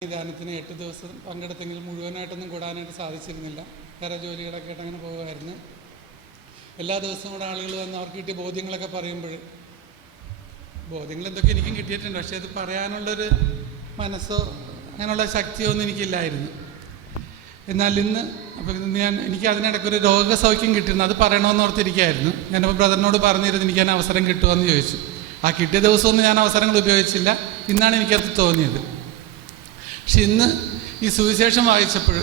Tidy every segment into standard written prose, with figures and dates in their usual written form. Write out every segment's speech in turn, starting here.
ധ്യാനത്തിന് 8 ദിവസം പങ്കെടുത്തെങ്കിലും മുഴുവനായിട്ടൊന്നും കൂടാനായിട്ട് സാധിച്ചിരുന്നില്ല. വേറെ ജോലികളൊക്കെ ആയിട്ട് അങ്ങനെ പോകുമായിരുന്നു. എല്ലാ ദിവസവും കൂടെ ആളുകൾ വന്ന് അവർക്ക് കിട്ടിയ ബോധ്യങ്ങളൊക്കെ പറയുമ്പോൾ ബോധ്യങ്ങൾ എന്തൊക്കെ എനിക്കും കിട്ടിയിട്ടുണ്ട്. പക്ഷേ അത് പറയാനുള്ളൊരു മനസ്സോ അങ്ങനെയുള്ള ശക്തിയോ ഒന്നും എനിക്കില്ലായിരുന്നു. എന്നാൽ ഇന്ന് എനിക്ക് അതിനിടയ്ക്കൊരു രോഗസൗഖ്യം കിട്ടിയിരുന്നു. അത് പറയണമെന്ന് ഓർത്തിരിക്കുകയായിരുന്നു. ഞാനപ്പോൾ ബ്രദറിനോട് പറഞ്ഞിരുന്നു എനിക്ക് ഞാൻ അവസരം കിട്ടുമെന്ന് ചോദിച്ചു. ആ കിട്ടിയ ദിവസമൊന്നും ഞാൻ അവസരങ്ങൾ ഉപയോഗിച്ചില്ല. ഇന്നാണ് എനിക്കത് തോന്നിയത്. പക്ഷെ ഇന്ന് ഈ സുവിശേഷം വായിച്ചപ്പോൾ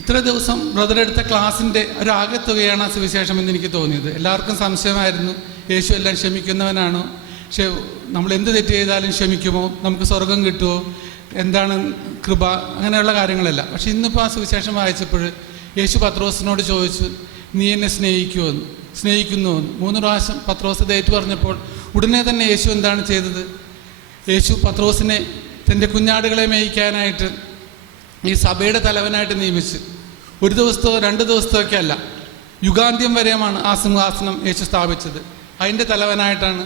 ഇത്ര ദിവസം ബ്രദർ എടുത്ത ക്ലാസ്സിൻ്റെ ഒരു ആകെത്തുകയാണ് ആ സുവിശേഷം എന്ന് എനിക്ക് തോന്നിയത്. എല്ലാവർക്കും സംശയമായിരുന്നു, യേശു എല്ലാം ക്ഷമിക്കുന്നവനാണോ? പക്ഷെ നമ്മൾ എന്ത് തെറ്റ് ചെയ്താലും ക്ഷമിക്കുമോ? നമുക്ക് സ്വർഗം കിട്ടുമോ? എന്താണ് കൃപ? അങ്ങനെയുള്ള കാര്യങ്ങളല്ല. പക്ഷെ ഇന്നിപ്പോൾ ആ സുവിശേഷം വായിച്ചപ്പോൾ യേശു പത്രോസിനോട് ചോദിച്ചു, നീ എന്നെ സ്നേഹിക്കുന്നുവെന്ന് 3 പ്രാവശ്യം പത്രോസ് ഇത് ഏറ്റു പറഞ്ഞപ്പോൾ ഉടനെ തന്നെ യേശു എന്താണ് ചെയ്തത്? യേശു പത്രോസിനെ തൻ്റെ കുഞ്ഞാടുകളെ മേയിക്കാനായിട്ട് ഈ സഭയുടെ തലവനായിട്ട് നിയമിച്ച് 1 ദിവസത്തോ 2 ദിവസത്തോ ഒക്കെ അല്ല, യുഗാന്ത്യം വരെയുമാണ് ആ സിംഹാസനം യേശു സ്ഥാപിച്ചത്. അതിൻ്റെ തലവനായിട്ടാണ്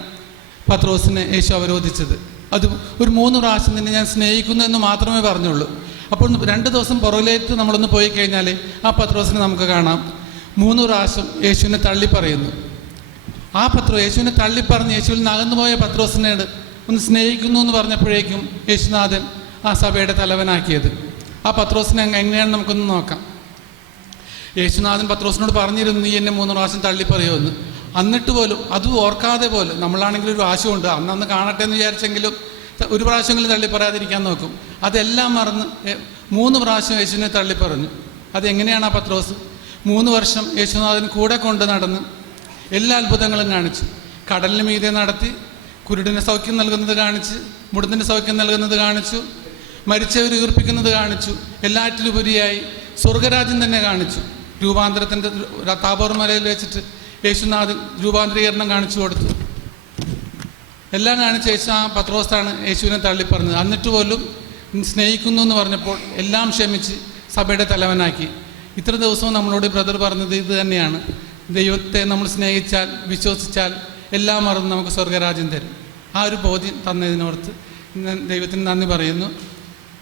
പത്രോസിനെ യേശു അവരോധിച്ചത്. അത് ഒരു 3 പ്രാവശ്യം തന്നെ ഞാൻ സ്നേഹിക്കുന്നു എന്ന് മാത്രമേ പറഞ്ഞുള്ളൂ. അപ്പോൾ 2 ദിവസം പുറകിലേക്ക് നമ്മളൊന്ന് പോയി കഴിഞ്ഞാൽ ആ പത്രോസിനെ നമുക്ക് കാണാം 3 പ്രാവശ്യം യേശുവിനെ തള്ളിപ്പറയുന്നു. ആ യേശുവിനെ തള്ളിപ്പറഞ്ഞ് യേശുവിൽ നിന്ന് അകന്നുപോയ പത്രോസിനോട് ഒന്ന് സ്നേഹിക്കുന്നു എന്ന് പറഞ്ഞപ്പോഴേക്കും യേശുനാഥൻ ആ സഭയുടെ തലവനാക്കിയത്. ആ പത്രോസിനെ എങ്ങനെയാണ് നമുക്കൊന്ന് നോക്കാം. യേശുനാഥൻ പത്രോസിനോട് പറഞ്ഞിരുന്നു, നീ എന്നെ 3 പ്രാവശ്യം തള്ളിപ്പറയുമെന്ന്. എന്നിട്ട് പോലും അതും ഓർക്കാതെ പോലും, നമ്മളാണെങ്കിലും ഒരു ആശയമുണ്ട്, അന്നന്ന് കാണട്ടെ എന്ന് വിചാരിച്ചെങ്കിലും 1 പ്രാവശ്യമെങ്കിലും തള്ളിപ്പറയാതിരിക്കാൻ നോക്കും. അതെല്ലാം മറന്ന് 3 പ്രാവശ്യം യേശുവിനെ തള്ളിപ്പറഞ്ഞു. അതെങ്ങനെയാണ് ആ പത്രോസ് 3 വർഷം യേശുനാഥൻ കൂടെ കൊണ്ട് നടന്ന് എല്ലാ അത്ഭുതങ്ങളും കാണിച്ചു. കടലിന് മീതെ നടത്തി, കുരുടിന് സൗഖ്യം നൽകുന്നത് കാണിച്ച്, മുടന്തിന് സൗഖ്യം നൽകുന്നത് കാണിച്ചു, മരിച്ചവർ ഉയർപ്പിക്കുന്നത് കാണിച്ചു. എല്ലാറ്റിലുപരിയായി സ്വർഗരാജ്യം തന്നെ കാണിച്ചു. രൂപാന്തരത്തിൻ്റെ താബോർ മലയിൽ വെച്ചിട്ട് യേശുനാഥൻ രൂപാന്തരീകരണം കാണിച്ചു കൊടുത്തു. എല്ലാം കാണിച്ച യേശു ആ പത്രോസാണ് യേശുവിനെ തള്ളിപ്പറഞ്ഞത്. എന്നിട്ട് പോലും സ്നേഹിക്കുന്നു എന്ന് പറഞ്ഞപ്പോൾ എല്ലാം ക്ഷമിച്ച് സഭയുടെ തലവനാക്കി. ഇത്ര ദിവസവും നമ്മളോട് ബ്രദർ പറഞ്ഞത് ഇത് തന്നെയാണ്. ദൈവത്തെ നമ്മൾ സ്നേഹിച്ചാൽ, വിശ്വസിച്ചാൽ എല്ലാം മറന്ന് നമുക്ക് സ്വർഗരാജ്യം തരും. ആ ഒരു ബോധ്യം തന്നതിനോർത്ത് ദൈവത്തിന് നന്ദി പറയുന്നു.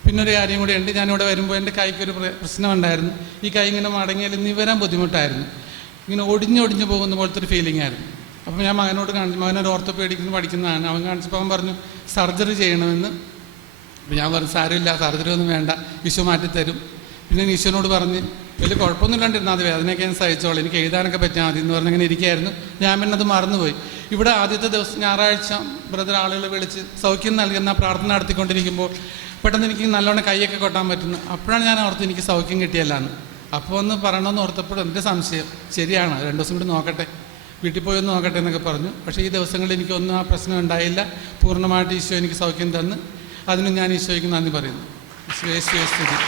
പിന്നൊരു കാര്യം കൂടി ഉണ്ട്. ഞാനിവിടെ വരുമ്പോൾ എൻ്റെ കൈക്കൊരു പ്രശ്നമുണ്ടായിരുന്നു. ഈ കൈ ഇങ്ങനെ മടങ്ങിയാൽ ഇന്ന് വരാൻ ബുദ്ധിമുട്ടായിരുന്നു. ഇങ്ങനെ ഒടിഞ്ഞൊടിഞ്ഞ് പോകുന്ന പോലത്തെ ഒരു ഫീലിംഗ് ആയിരുന്നു. അപ്പോൾ ഞാൻ മകനോട് കാണിച്ചു. മകനൊരു ഓർത്തോപീഡിക്സിന് പഠിക്കുന്നതാണ്. അവൻ കാണിച്ചപ്പോൾ അവൻ പറഞ്ഞു സർജറി ചെയ്യണമെന്ന്. അപ്പോൾ ഞാൻ പറഞ്ഞു സാരമില്ല, സർജറി ഒന്നും വേണ്ട, ഈശോ മാറ്റിത്തരും. പിന്നെ ഈശോനോട് പറഞ്ഞ് വലിയ കുഴപ്പമൊന്നുമില്ലാണ്ടിരുന്നു, അത് വേദനയൊക്കെ ഞാൻ സഹിച്ചോളൂ, എനിക്ക് എഴുതാനൊക്കെ പറ്റാൽ മതി എന്ന് പറഞ്ഞങ്ങനെ ഇരിക്കുകയായിരുന്നു. ഞാൻ പിന്നെ അത് മറന്നുപോയി. ഇവിടെ ആദ്യത്തെ ദിവസം ഞായറാഴ്ച ബ്രദർ ആളുകളെ വിളിച്ച് സൗഖ്യം നൽകുന്ന പ്രാർത്ഥന നടത്തിക്കൊണ്ടിരിക്കുമ്പോൾ പെട്ടെന്ന് എനിക്ക് നല്ലോണം കൈയൊക്കെ കൊട്ടാൻ പറ്റുന്നു. അപ്പോഴാണ് ഞാൻ ഓർത്ത് എനിക്ക് സൗഖ്യം കിട്ടിയല്ലാന്ന്. അപ്പോൾ ഒന്ന് പറയണമെന്ന് ഓർത്തപ്പോൾ എൻ്റെ സംശയം ശരിയാണ്, 2 ദിവസം കൂടി നോക്കട്ടെ, വീട്ടിൽ പോയി ഒന്ന് നോക്കട്ടെ എന്നൊക്കെ പറഞ്ഞു. പക്ഷേ ഈ ദിവസങ്ങളിൽ എനിക്കൊന്നും ആ പ്രശ്നം ഉണ്ടായില്ല. പൂർണ്ണമായിട്ട് ഈശോ എനിക്ക് സൗഖ്യം തന്ന് അതിന് ഞാൻ ഈശോയ്ക്ക് നന്ദി പറയുന്നു. ഈശോയെ സ്തുതി.